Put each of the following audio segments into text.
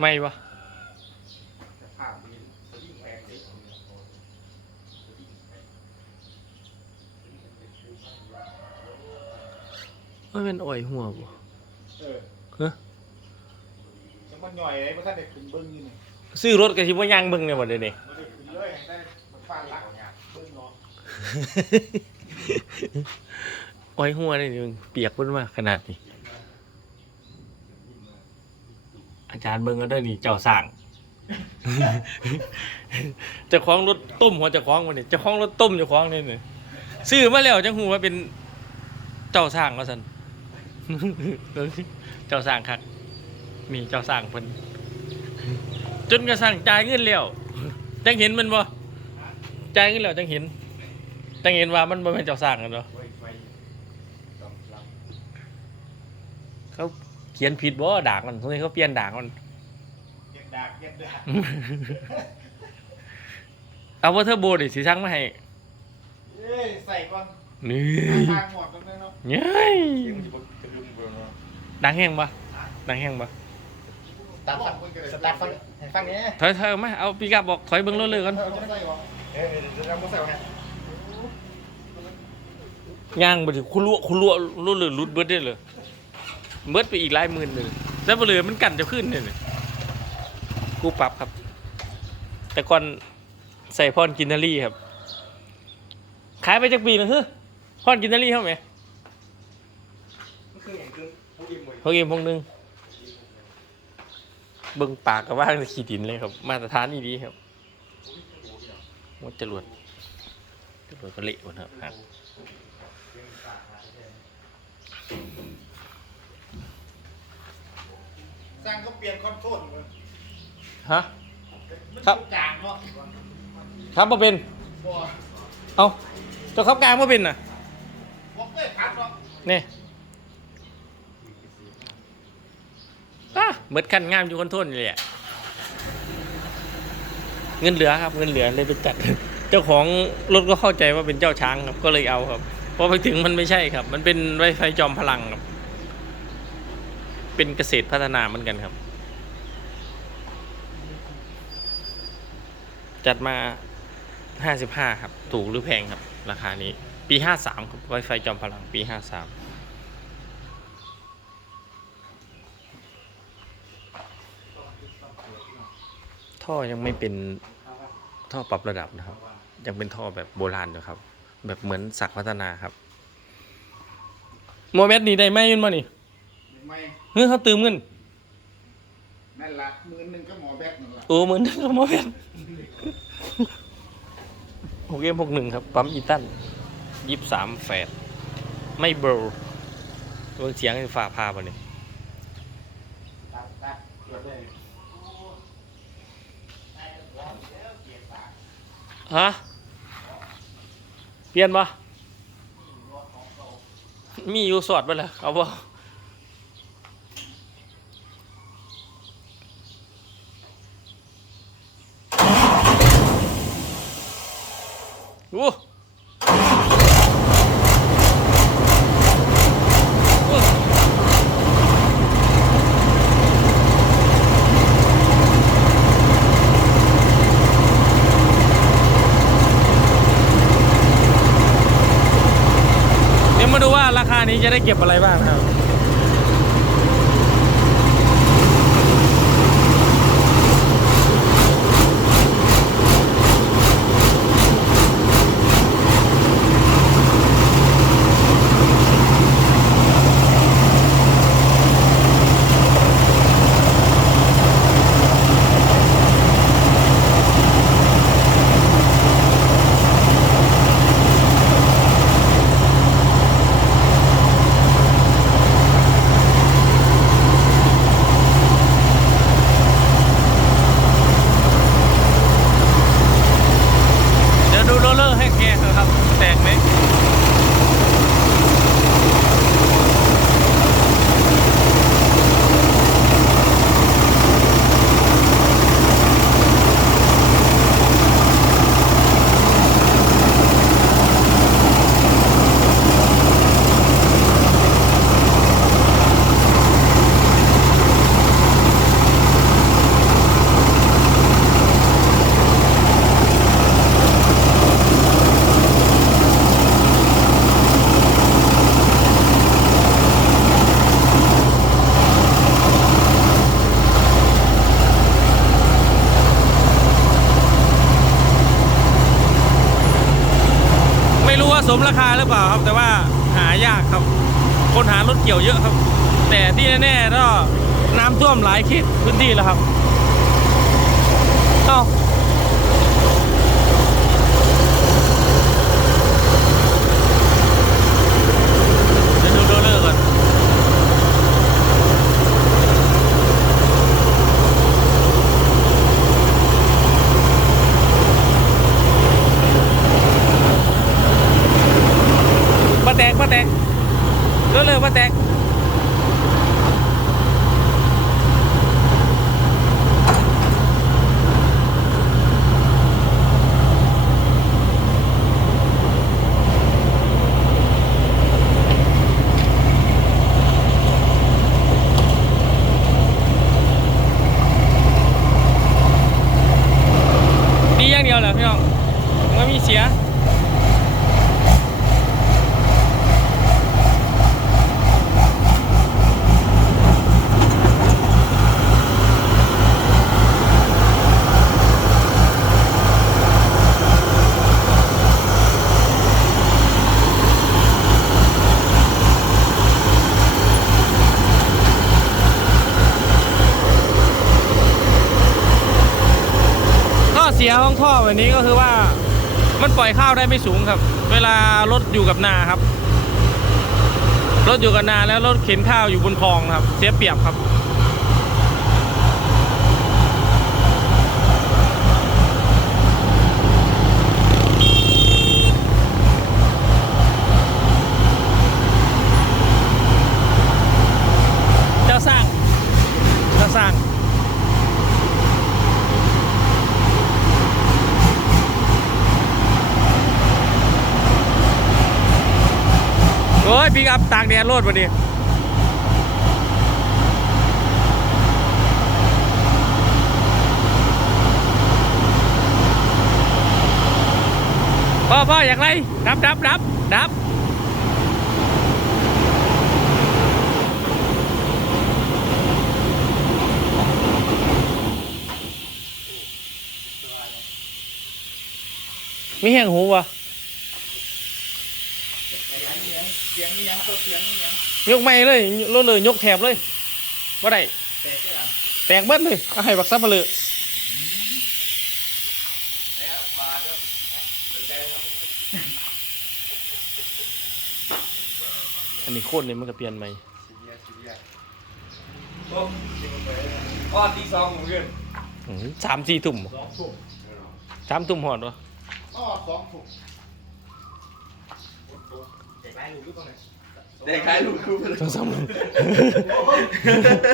ไม่วะจะภาพมีสลิงแพงดิมันเป็นอ่อยหัวบ่เออฮะยังมันหน่อยเลยเพราะท่านเด็กขึ้นเบิ้งอยู่นี่ซื้อรถก็สิบ่ย่างเบิ่งเนี่ยบ่เดี๋ยวนี้มันได้ขึ้นเลยได้มันฟาดลักเนี่ยเบิ้งเนาะอ้อยหัวนี่มันเปียกเพิ่นมาขนาดนี้ อาจารย์เบิ่งก็ได้อนี่เจ้าสร้างเจ้าของรถต้มหัวเจ้าของมันนี่เจ้าของรถต้มเจ้าของนี่นี่ซื้อมาแล้วจังหูว่าเป็นเจ้าสร้างว่าซั่นเจ้าสร้างคักนี่เจ้าสร้างเพิ่นจนกระสั่งจ่ายเงินแล้วจังเห็นมันบ่จ่ายเงินแล้วจังเห็นจังเห็นว่ามันบ่แม่นเจ้าสร้างกันเนาะ ไฟไฟจอมพลัง เขาเขียนผิดบ่ด่างมันสงสัยเขาเปลี่ยนด่างมันเย็ดดากเย็ดดากเอาว่าเทอร์โบดิสิสั่งมาให้เอ้ยใส่ก่อนนี่ทางหมดตรงนั้นเนาะเย้ยยังจะจะลืมเบอร์เนาะดังแห้งปะดังแห้งปะตามฟังสตาร์ทฟังฟังนี้ถอยถอยออกมาเอาปีกลับบอกถอยเบิ่งรถเลยก่อนเออจะใส่ก่อนเออจะทำมุสเซลไงย่างไปถึงคุณรั่วคุณรั่วรั่วเลยรุดเบิดได้เลย เบิดไปอีกหลายหมื่นเลยแล้วบเหลยมันกันจะขึ้นเนี่ยกูปรับครับ แต่ก่อนใส่พรกินนารีครับ ขายไปจากปีนึงเฮ้ยพรกินนารีเท่าไหร่คืออย่างคือผู้อิ่มพวกเอ็มพวกหนึงเบิ่งปากกับว่างในขีดินเลยครับ มาตรฐานนี่ดีครับว่าจรวดจรวดก็เละหมดครับ ครับสร้างก็เปลี่ยนคอนโทรลเลยฮะ มันครับ จางเนาะครับมาเป็น บ่เอาเจ้าขับกลางมาเป็นน่ะบ่เคยขัดเนาะนี่อะเบิดคันงามอยู่คนโทษนี่แหละเงินเหลือครับเงินเหลือเลยไปจัด เจ้าของรถก็เข้าใจว่าเป็นเจ้าช้างครับก็เลยเอาครับพอไปถึงมันไม่ใช่ครับ มันเป็นไวไฟจอมพลังครับ เป็นเกษตรพัฒนาเหมือนกันครับ จัดมา55ครับ ถูกหรือแพงครับ ราคานี้ ปี53ครับ Wi-Fi จอมพลังปี53ท่อยังไม่เป็นท่อปรับระดับนะครับ ยังเป็นท่อแบบโบราณอยู่ครับ แบบเหมือนสักพัฒนาครับโมเมนต์นี่ได้ไหมยืนมานี่ ไม่เฮ้ยเขาตืมเงินนั่นละหมื่นหนึ่งก็หมอแบกนั่นละโอ้เหมือนกับโมเมนต์หกเอ็มหกหนึ่งครับ ปั๊มอีตันยี่สิบสามแฟดไม่เบลอเบิ่งเสียงให้ฝ่าพาบ่นี่ตัดตัดตรวจเลยฮะ เปลี่ยนปะมีอยู่สอดไปแล้วเอาป เดี๋ยวมาดูว่าราคานี้จะได้เก็บอะไรบ้างครับ สมราคาหรือเปล่าครับแต่ว่าหายากครับ คนหารถเกี่ยวเยอะครับ แต่ที่แน่ๆก็น้ำท่วมหลายเขตพื้นที่แล้วครับ เอ้าเดี๋ยวดูโดเลอร์ก่อน ป้า แตกรถเลยว่าแตกดีอย่างเดียวเหรอพี่น้องไม่มีเสีย ข้อเสียของท่อ แบบนี้ก็คือว่ามันปล่อยข้าวได้ไม่สูงครับ เวลารถอยู่กับนาครับ รถอยู่กับนาแล้วรถเข็นข้าวอยู่บนคลองครับ เสียเปรียบครับ เจ้าสร้าง เจ้าสร้าง โอ้ย ปิกอัพตากแดดโลดวันนี้พ่อพ่ออยากไรดับดับดับดับมีแห้งหูวะ เสียงนี่ยัง ตัวเสียงนี่ยังยกไม่เลยรถเลยยกแถบเลยว่าได้แตกได้หรอแตกเบิดเลยเอาให้บักซับมาเลยแล้วปาดครับแตกครับอันนี้โคตรเลยมันก็เปลี่ยนใหม่สีเดียสีเดียโอ้อ้อตีสองผมขึ้นอื้อหือสามสี่ตุ่มสองถุงสามตุ่มหอดวะอ้อสองถุงแตกไรหนูยุบตรงไหน แต่ขายลูกคู่เลยต้องซ้ำเลยโอ้โห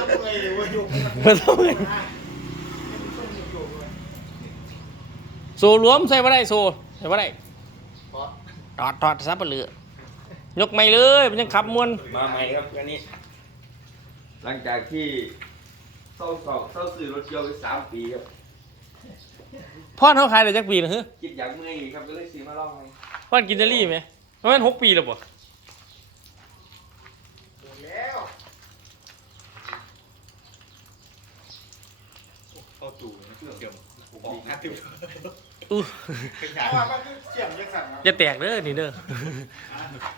ทำไงวะยุบไม่ต้องเลยโซ่รวมใส่ว่าได้โซ่ใส่ว่าได้ตอดตอดซับมาเลยยกไม่เลยมันยังขับมวนมาใหม่ครับอันนี้ หลังจากที่เศร้าสอบเศร้าสื่อรถเกียวไปสามปีครับพ่อเขาขายได้จักปีนะเฮ้ยคิดอยากเมื่อยอีกครับก็เลยซื้อมาลองให้พ่อกินเจลลี่ไหมประมาณหกปีแล้วป่ะ แล้ว เข้า จู่เครื่องเกี่ยวบอกห้าติวอู้เพราะว่ามันคือเสียงยังสั่นครับจะแตกเด้อนี่เด้อ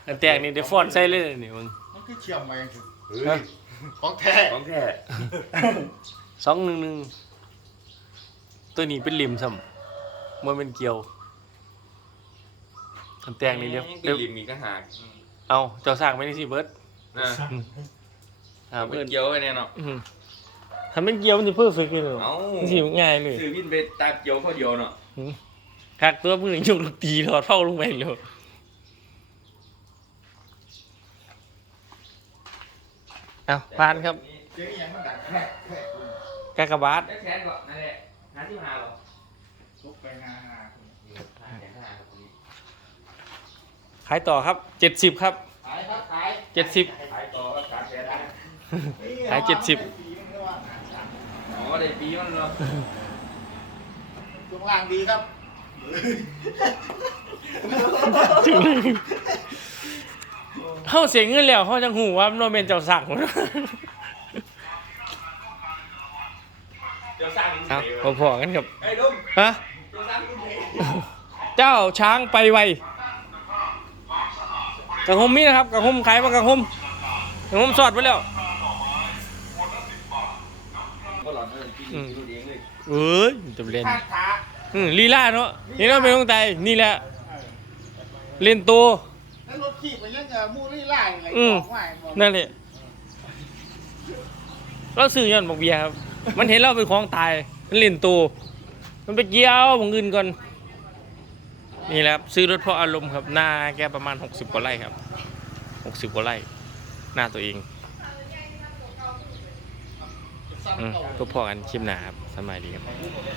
อันแตกนี่เดี๋ยวฟอนใส่เลยนี่มึงมันคือเชียมมาอย่างคือฮะของแท้ของแท้สองหนึ่งหนึ่งตัวนี้เป็นเหลี่ยมซ้ำมันเป็นเกลียวอันแตกนี่เดี๋ยวยังเป็เดี๋นยวลิมอีกก็หากเอาเจ้าสร้างไม่ได้สิเบิร์ดนะอ่าเป็เบิร์นดเกียวไว้เนี่ยเนาะอืมทำเป็นเกลียวมันจะเพิ่มฝึกเลยเหรอเอ้ามันสิง่ายเลยซื้อวินไปตาเกียวข้อเดียวเนาะคักตัวมือยกลูกตีถอดเฝ้าลงไปเลยเอาผ่านครับเสียงยังมันดังแครกแครกกากบาทแค่แขนก่อนนั่นแหละหาที่หาหรอลุกไปงาหาหาแขนหาครับคนนี้ขายต่อครับเจ็ดสิบครับ ขายครับขายเจ็ดสิบขายต่อก็ขายแขนได้ขายเจ็ดสิบ ปีนึงก็ว่าหาสาม อ๋อได้ปีมันเนาะช่วงล่างดีครับถึงเลยเข้าเสียเงินแล้วเขาจังหูว่าโนเมนเจ้าสั่งเดี๋ยวสร้างเอาพอๆกันครับไอ้ดุมฮะเดี๋ยวสร้างคุณเพเจ้าช้างไปไวเกระหมมีนะครับกระหมขายมากระหมกระหมสอดไปแล้วก็หล อนเออกินอืมกินเองเลยเอ้ยจะเล่นคาถาอืมลีลาเนาะนี่เราเป็นต้องใจนี่แหละเล่นตัวแล้วรถขี่ไปยังกับมูรี่ไล่ไงอืมบอกว่าบอกนั่นแหละเราซื้อย้อนบอกเบียร์ครับ มันเห็นเราเป็นของตายมันเล่นตัวมันไปเกี่ยวบางอื่นก่อนนี่แหละครับซื้อรถเพราะอารมณ์ครับหน้าแกประมาณ 60กว่าไร่ครับ 60กว่าไร่หน้าตัวเอง ก็พอกันคลิปหนาครับสมัยดีครับ